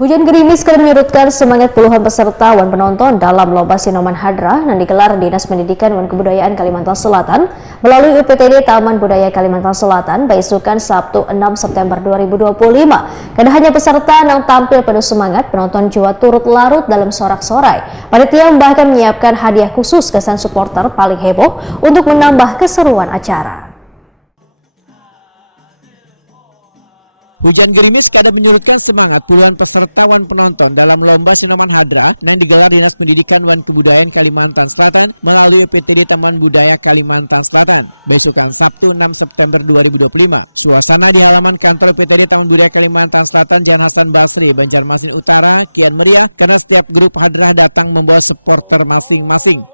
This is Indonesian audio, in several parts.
Hujan gerimis kali menyurutkan semangat puluhan peserta wan penonton dalam lomba Sinoman Hadra yang digelar Dinas Pendidikan dan Kebudayaan Kalimantan Selatan melalui UPTD Taman Budaya Kalimantan Selatan beisukan Sabtu 6 September 2025. Karena hanya peserta yang tampil penuh semangat, penonton juga turut larut dalam sorak-sorai. Panitia bahkan menyiapkan hadiah khusus ke sang supporter paling heboh untuk menambah keseruan acara. Hujan gerimis kadang menyurutkan semangat puluhan peserta wan penonton dalam lomba Sinoman Hadra yang digelar Dinas Pendidikan dan Kebudayaan Kalimantan Selatan melalui UPTD Taman Budaya Kalimantan Selatan besokan Sabtu 6 September 2025. Suasana di halaman kantor UPTD Taman Budaya Kalimantan Selatan Jalan Hasan Basri, Banjarmasin Utara kian meriah karena setiap grup Hadra datang membawa supporter masing-masing.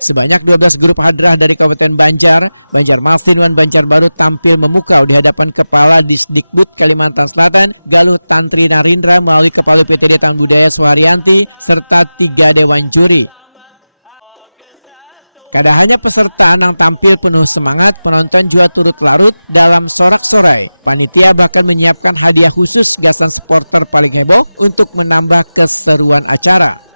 Sebanyak 12 grup hadrah dari Kabupaten Banjar, Banjarmasin, dan Banjarbaru tampil memukau di hadapan Kepala Disdikbud Kalimantan Selatan, Galuh Tantri Narindra melalui Kepala UPTD Taman Budaya Suharyanti, serta 3 dewan juri. Kada hanya peserta yang tampil penuh semangat, penonton juga turut larut dalam sorak-sorai. Panitia bahkan menyiapkan hadiah khusus gasan supporter paling heboh untuk menambah keseruan acara.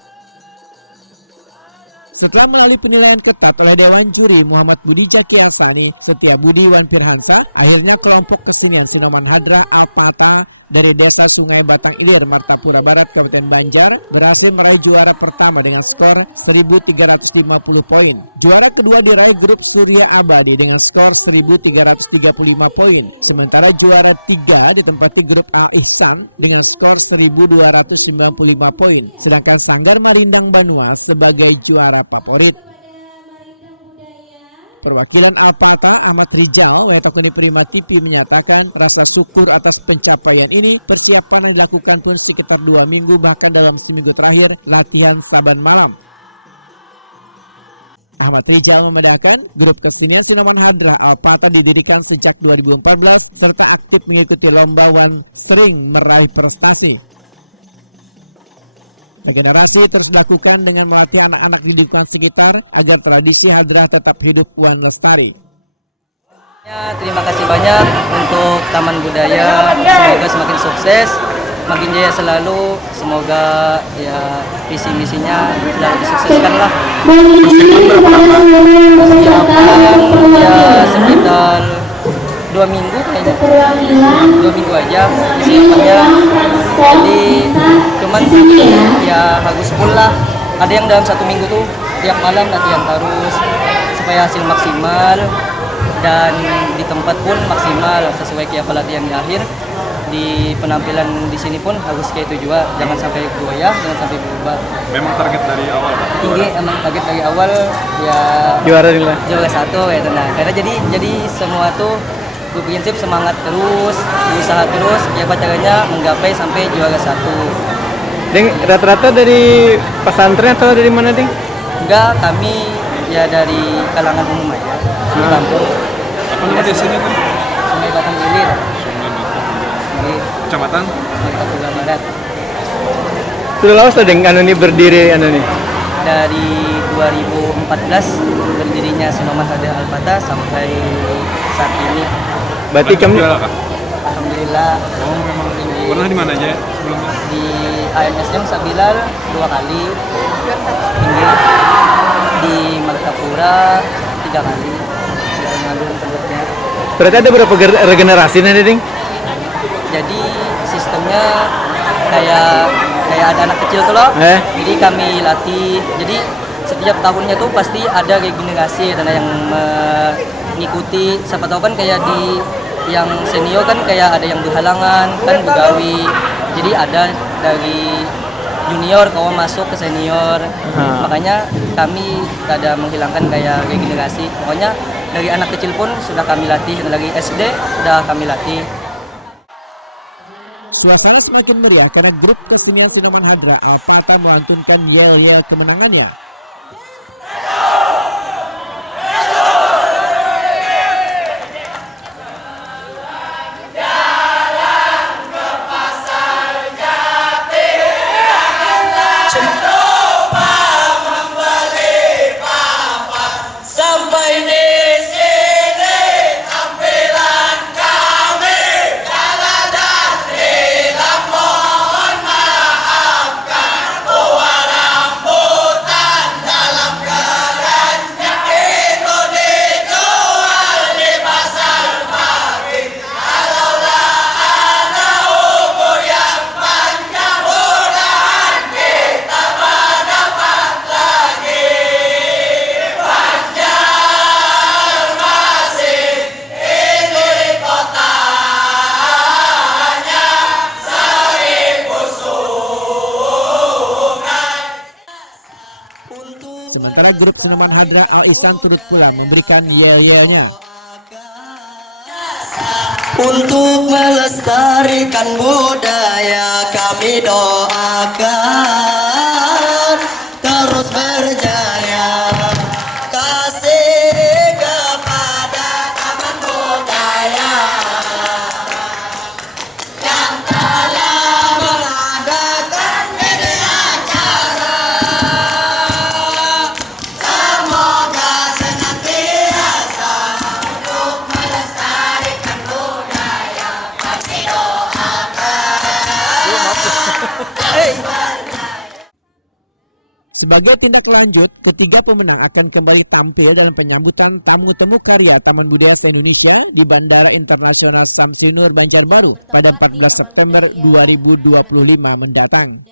Setelah melalui penilaian ketat oleh Dewan Juri Muhammad Budi Jaki Hasani, Setia Budi Wan Firhansa, akhirnya kelompok kesenian Sinoman Hadra Alpata dari Desa Sungai Batang Ilir, Martapura Barat, Kabupaten Banjar berhasil meraih juara pertama dengan skor 1.350 poin. Juara kedua diraih grup Surya Abadi dengan skor 1.335 poin. Sementara juara 3 ditempati grup Al Ihsan dengan skor 1.295 poin. Sedangkan Sanggar Marindang Banua sebagai juara favorit. Perwakilan Alpata Ahmad Rijal, Wetokuni Prima TV menyatakan rasa syukur atas pencapaian ini. Persiapan yang dilakukan pun sekitar 2 minggu, bahkan dalam seminggu terakhir latihan saban malam. Ahmad Rijal membedakan grup kesenian Sinoman Hadra Alpata didirikan sejak 2014 serta aktif mengikuti lomba wan sering meraih prestasi. Regenerasi terus dilakukan dengan melatih anak-anak di lingkungan sekitar agar tradisi hadrah tetap hidup wan lestari. Terima kasih banyak untuk Taman Budaya, semoga semakin sukses, makin jaya selalu, semoga ya visi misinya selalu disukseskan lah. Ya sekitar 2 minggu kayaknya, 2 minggu aja isinya. Jadi cuman ya bagus pula. Ada yang dalam 1 minggu tuh tiap malam latihan terus supaya hasil maksimal dan di tempat pun maksimal sesuai kayak pelatihan di akhir. Di penampilan di sini pun harus kayak itu juga, jangan sampai goyah, jangan sampai berubah. Memang target dari awal tinggi, emang target dari awal ya juara nilai juara 1 ya. Nah, karena jadi semua tuh berprinsip semangat terus, berusaha terus, ya caranya menggapai sampai juara 1. Ding, rata-rata dari pesantren atau dari mana, Ding? Enggak, kami ya dari kalangan umum aja. Kampung. Di sini Sungai Batang Ilir. Kecamatan Martapura Barat. sudah lama sudah Ding nih berdiri nih? Dari 2014 berdirinya Sinoman Hadra Alpata sampai saat ini. Berarti kami Alhamdulillah. pernah di mana aja? Di AMSM Sabilal 2 kali, tinggi di Martapura 3 kali, di Alun-Alun tempatnya. Berarti ada berapa regenerasi nih, Ding? Jadi sistemnya kayak ada anak kecil tuh loh. Jadi kami latih. Jadi setiap tahunnya tuh pasti ada regenerasi dan yang mengikuti. Siapa tahu kan kayak di yang senior kan kayak ada yang berhalangan kan begawi. Jadi ada dari junior kalau masuk ke senior. Makanya kami ada menghilangkan kayak regenerasi. Pokoknya dari anak kecil pun sudah kami latih, dari SD sudah kami latih. Suasana semakin meriah karena grup kesenian Sinoman Hadra Alpata melantunkan yel-yel kemenangannya. Sementara grup seniman Hadra Al Ihsan turut pula memberikan yel-yelnya. Untuk melestarikan budaya kami doakan terus berjaya. Kasih kepada Taman Budaya yang telah mengadakan ini acara. Semoga senantiasa untuk melestarikan budaya kami doakan. Sebagai tindak lanjut, ketiga pemenang akan kembali tampil dalam penyambutan tamu temu karya Taman Budaya se-Indonesia di Bandara Internasional Samsudinur Banjarbaru pada 14 September 2025 mendatang.